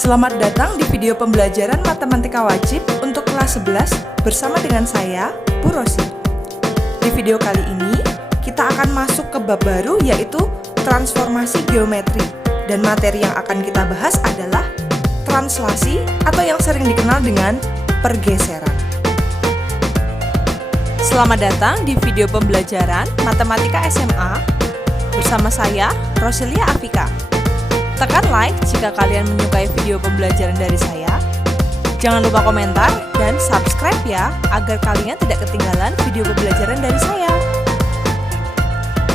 Selamat datang di video pembelajaran matematika wajib untuk kelas 11 bersama dengan saya, Bu Rosi. Di video kali ini, kita akan masuk ke bab baru yaitu transformasi geometri. Dan materi yang akan kita bahas adalah translasi atau yang sering dikenal dengan pergeseran. Selamat datang di video pembelajaran matematika SMA bersama saya, Rosilia Afika. Tekan like jika kalian menyukai video pembelajaran dari saya. Jangan lupa komentar dan subscribe ya, agar kalian tidak ketinggalan video pembelajaran dari saya.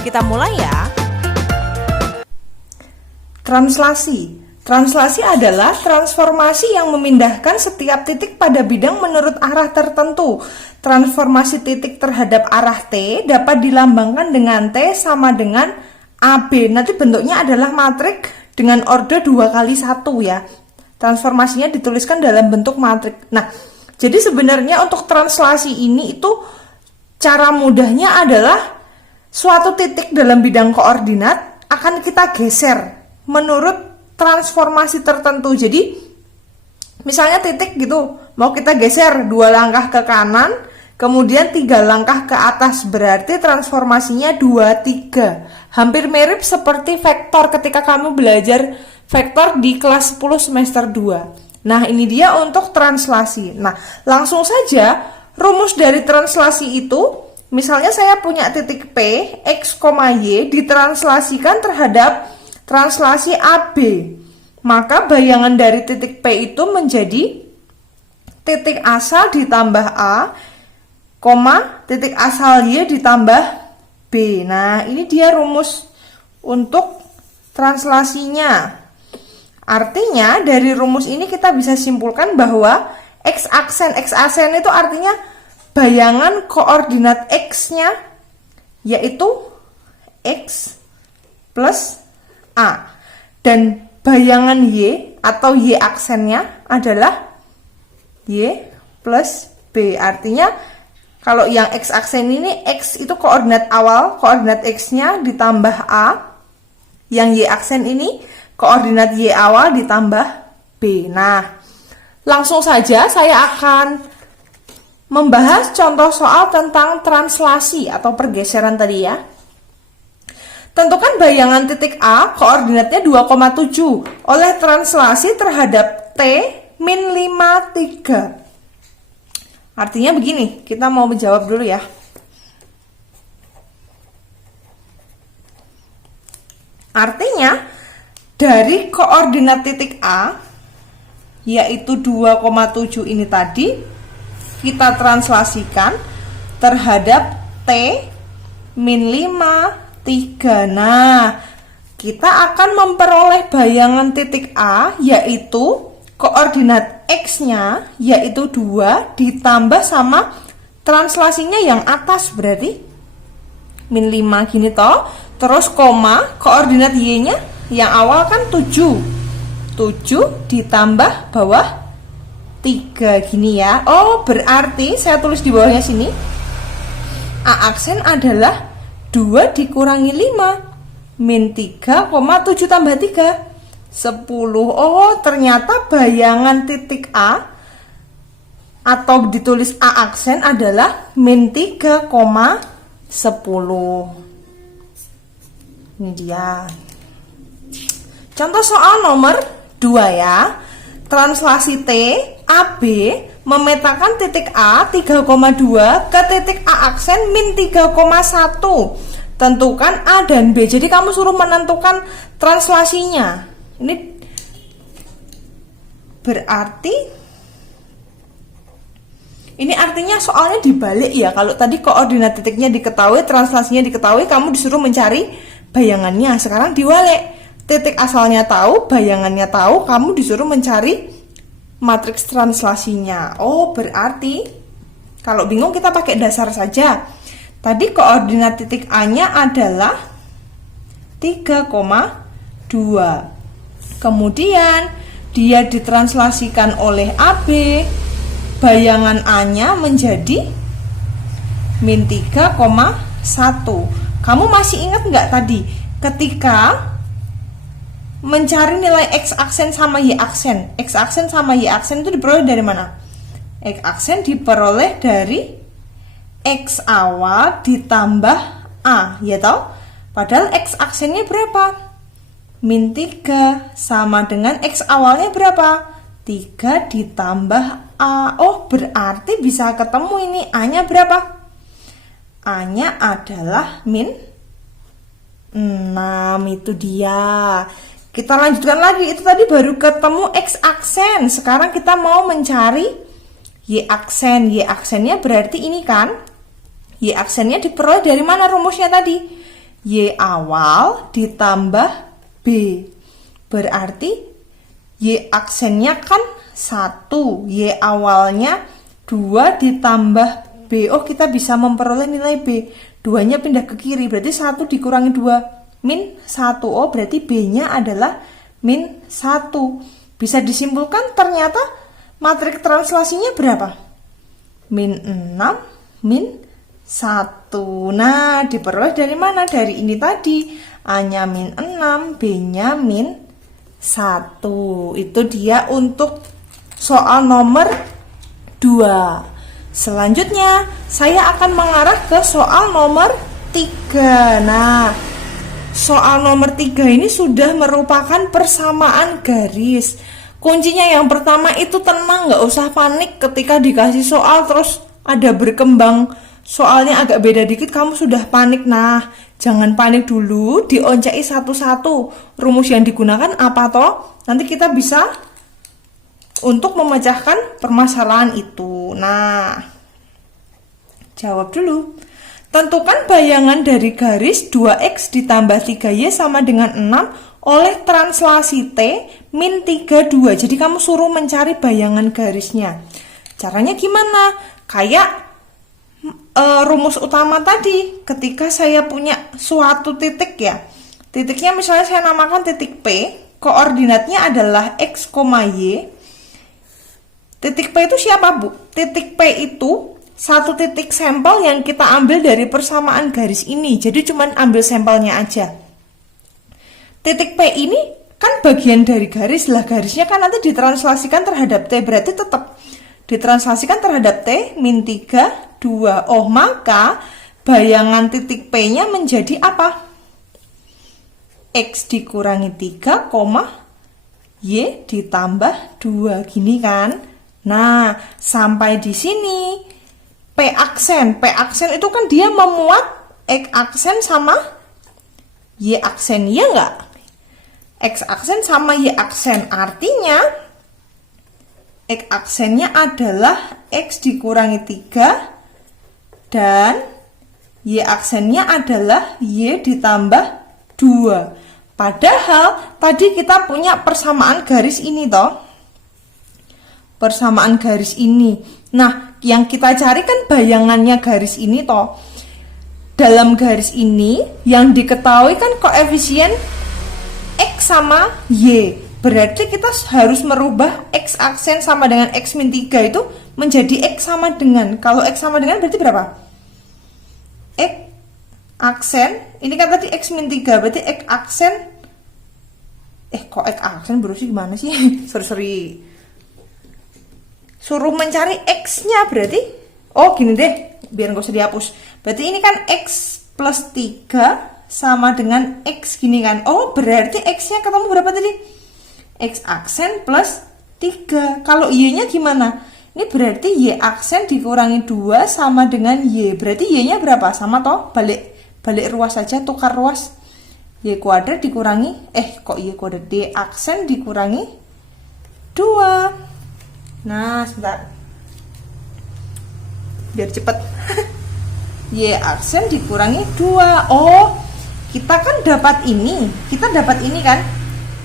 Kita mulai ya. Translasi. Translasi adalah transformasi yang memindahkan setiap titik pada bidang menurut arah tertentu. Transformasi titik terhadap arah T dapat dilambangkan dengan T sama dengan AB. Nanti bentuknya adalah matriks dengan order 2x1 ya. Transformasinya dituliskan dalam bentuk matriks. Nah, jadi sebenarnya untuk translasi ini itu cara mudahnya adalah suatu titik dalam bidang koordinat akan kita geser menurut transformasi tertentu. Jadi misalnya titik gitu, mau kita geser 2 langkah ke kanan, kemudian 3 langkah ke atas, berarti transformasinya 2, 3. Hampir mirip seperti vektor ketika kamu belajar vektor di kelas 10 semester 2. Nah, ini dia untuk translasi. Nah, langsung saja rumus dari translasi itu, misalnya saya punya titik P, X, Y ditranslasikan terhadap translasi AB. Maka bayangan dari titik P itu menjadi titik asal ditambah A, titik asal Y ditambah B. Nah, ini dia rumus untuk translasinya. Artinya, dari rumus ini kita bisa simpulkan bahwa X aksen itu artinya bayangan koordinat X-nya, yaitu X plus A. Dan bayangan Y atau Y aksennya adalah Y plus B. Artinya, kalau yang X aksen ini, X itu koordinat awal, koordinat X-nya ditambah A. Yang Y aksen ini, koordinat Y awal ditambah B. Nah, langsung saja saya akan membahas contoh soal tentang translasi atau pergeseran tadi ya. Tentukan bayangan titik A, koordinatnya 2,7 oleh translasi terhadap T min 5, 3. Artinya begini, kita mau menjawab dulu ya. Artinya, dari koordinat titik A, yaitu 2,7 ini tadi, kita translasikan terhadap T min 5, 3. Nah, kita akan memperoleh bayangan titik A, yaitu koordinat X-nya yaitu 2 ditambah sama translasinya yang atas, berarti min 5 gini toh. Terus koma, koordinat Y-nya yang awal kan 7 ditambah bawah 3 gini ya. Oh, berarti saya tulis di bawahnya sini, A aksen adalah 2 dikurangi 5 min 3,7 tambah 3 10. Oh, ternyata bayangan titik A atau ditulis A aksen adalah min 3,10. Ini dia. Contoh soal nomor 2 ya. Translasi T, AB memetakan titik A 3,2 ke titik A aksen min 3,1. Tentukan A dan B. Jadi kamu suruh menentukan translasinya. Ini berarti ini artinya soalnya dibalik ya. Kalau tadi koordinat titiknya diketahui, translasinya diketahui, kamu disuruh mencari bayangannya. Sekarang diwalik, titik asalnya tahu, bayangannya tahu, kamu disuruh mencari matriks translasinya. Oh, berarti kalau bingung kita pakai dasar saja. Tadi koordinat titik A-nya adalah 3,2. Kemudian dia ditranslasikan oleh AB, bayangan A-nya menjadi min 3,1. Kamu masih ingat nggak tadi ketika mencari nilai X aksen sama Y aksen. X aksen sama Y aksen itu diperoleh dari mana? X aksen diperoleh dari X awal ditambah A, ya toh? Padahal X aksennya berapa? Min 3 sama dengan X awalnya berapa? 3 ditambah A. Oh, berarti bisa ketemu ini A-nya berapa? A-nya adalah min 6, itu dia. Kita lanjutkan lagi, itu tadi baru ketemu X aksen. Sekarang kita mau mencari Y aksen. Y aksennya berarti ini kan? Y aksennya diperoleh dari mana rumusnya tadi? Y awal ditambah B. Berarti Y aksennya kan 1, Y awalnya 2 ditambah B. Oh, kita bisa memperoleh nilai B. 2-nya pindah ke kiri, berarti 1 dikurangi 2, min 1. Oh, berarti B-nya adalah min 1. Bisa disimpulkan ternyata matriks translasinya berapa? Min 6, min 1. Nah, diperoleh dari mana? Dari ini tadi. A-nya min 6, B-nya min 1. Itu dia untuk soal nomor 2. Selanjutnya, saya akan mengarah ke soal nomor 3. Nah, soal nomor 3 ini sudah merupakan persamaan garis. Kuncinya yang pertama itu tenang, nggak usah panik ketika dikasih soal terus ada berkembang soalnya agak beda dikit kamu sudah panik. Nah, jangan panik dulu, dioncei satu-satu rumus yang digunakan apa toh. Nanti kita bisa untuk memecahkan permasalahan itu. Nah, jawab dulu. Tentukan bayangan dari garis 2x ditambah 3y sama dengan 6 oleh translasi T min 32. Jadi kamu suruh mencari bayangan garisnya. Caranya gimana? Kayak rumus utama tadi, ketika saya punya suatu titik ya, titiknya misalnya saya namakan titik P, koordinatnya adalah X, Y. Titik P itu siapa, Bu? Titik P itu satu titik sampel yang kita ambil dari persamaan garis ini, jadi cuman ambil sampelnya aja. Titik P ini kan bagian dari garis lah, garisnya kan nanti ditranslasikan terhadap T, berarti tetap ditranslasikan terhadap T min 3, 2. Oh, maka bayangan titik P-nya menjadi apa? X dikurangi 3, Y ditambah 2. Gini kan? Nah, sampai di sini P aksen. P aksen itu kan dia memuat X aksen sama Y aksen, ya enggak? X aksen sama Y aksen. Artinya X aksennya adalah X dikurangi 3 dan Y aksennya adalah Y ditambah 2. Padahal tadi kita punya persamaan garis ini toh. Persamaan garis ini. Nah, yang kita cari kan bayangannya garis ini toh. Dalam garis ini yang diketahui kan koefisien X sama Y. Berarti kita harus merubah X aksen sama dengan X min 3 itu menjadi X sama dengan. Kalau X sama dengan berarti berapa? X aksen, ini kan tadi X min 3, berarti X aksen. Kok X aksen berusia gimana sih? Sorry. Suruh mencari X-nya berarti. Oh, gini deh, biar gak usah dihapus. Berarti ini kan X plus 3 sama dengan X gini kan. Oh, berarti X-nya ketemu berapa tadi? X aksen plus 3. Kalau Y-nya gimana? Ini berarti Y aksen dikurangi 2 sama dengan Y. Berarti Y-nya berapa? Sama toh? Balik ruas saja, tukar ruas. Y kuadrat dikurangi, kok Y kuadrat? D aksen dikurangi 2. Nah, sebentar. Biar cepet. Y aksen dikurangi 2. Oh, kita kan dapat ini. Kita dapat ini kan?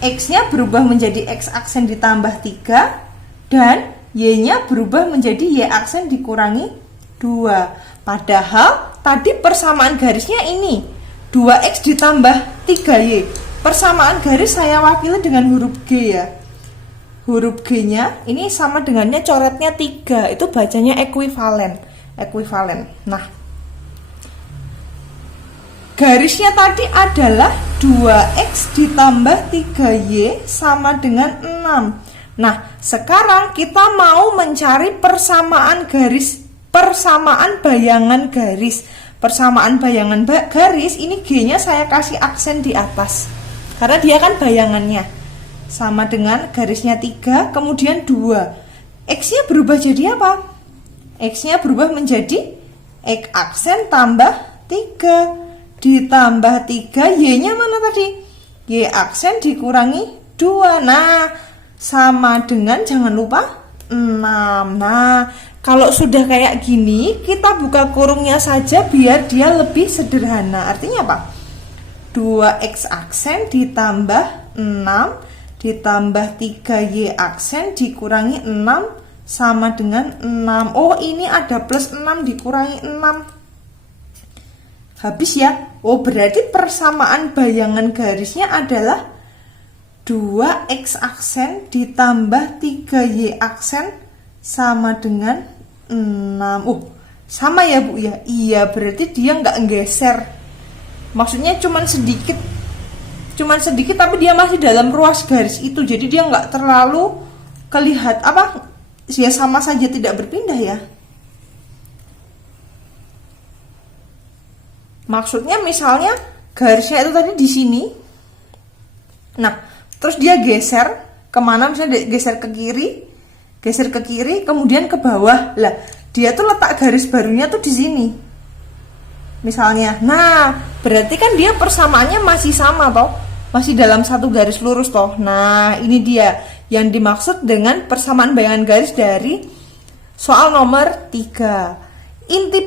X-nya berubah menjadi X aksen ditambah 3 dan Y-nya berubah menjadi Y aksen dikurangi 2. Padahal tadi persamaan garisnya ini 2X ditambah 3Y. Persamaan garis saya wakili dengan huruf G ya. Huruf G-nya ini sama dengannya coretnya 3. Itu bacanya ekuivalen. Nah, garisnya tadi adalah 2X ditambah 3Y sama dengan 6. Nah, sekarang kita mau mencari persamaan bayangan garis. Persamaan bayangan garis, ini G-nya saya kasih aksen di atas. Karena dia kan bayangannya. Sama dengan garisnya 3, kemudian 2. X-nya berubah jadi apa? X-nya berubah menjadi X aksen tambah 3 ditambah 3, Y-nya mana tadi? Y aksen dikurangi 2. Nah, sama dengan, jangan lupa, 6. Nah, kalau sudah kayak gini, kita buka kurungnya saja biar dia lebih sederhana. Artinya apa? 2X aksen ditambah 6 ditambah 3Y aksen dikurangi 6 sama dengan 6. Oh, ini ada plus 6 dikurangi 6. Habis ya. Oh, berarti persamaan bayangan garisnya adalah 2X aksen ditambah 3Y aksen sama dengan 6. Oh, sama ya Bu ya? Iya, berarti dia nggak geser. Maksudnya cuman sedikit tapi dia masih dalam ruas garis itu. Jadi dia nggak terlalu kelihatan apa? Ya sama saja tidak berpindah ya. Maksudnya misalnya garisnya itu tadi di sini. Nah, terus dia geser kemana? Misalnya geser ke kiri, kemudian ke bawah. Lah, dia tuh letak garis barunya tuh di sini. Misalnya. Nah, berarti kan dia persamaannya masih sama toh? Masih dalam satu garis lurus toh. Nah, ini dia yang dimaksud dengan persamaan bayangan garis dari soal nomor 3. Inti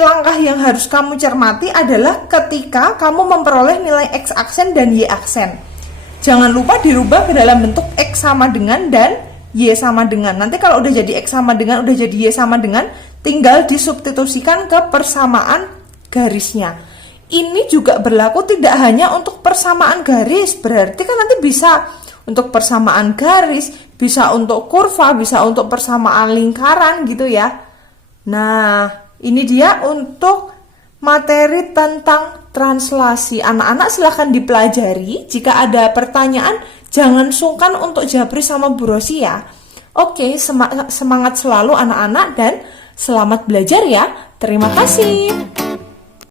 langkah yang harus kamu cermati adalah ketika kamu memperoleh nilai X aksen dan Y aksen. Jangan lupa dirubah ke dalam bentuk X sama dengan dan Y sama dengan. Nanti kalau udah jadi X sama dengan, udah jadi Y sama dengan, tinggal disubstitusikan ke persamaan garisnya. Ini juga berlaku tidak hanya untuk persamaan garis, berarti kan nanti bisa untuk persamaan garis, bisa untuk kurva, bisa untuk persamaan lingkaran gitu ya. Nah, ini dia untuk materi tentang translasi. Anak-anak silahkan dipelajari. Jika ada pertanyaan, jangan sungkan untuk japri sama Bu Rosi ya. Oke, semangat selalu anak-anak dan selamat belajar ya. Terima kasih.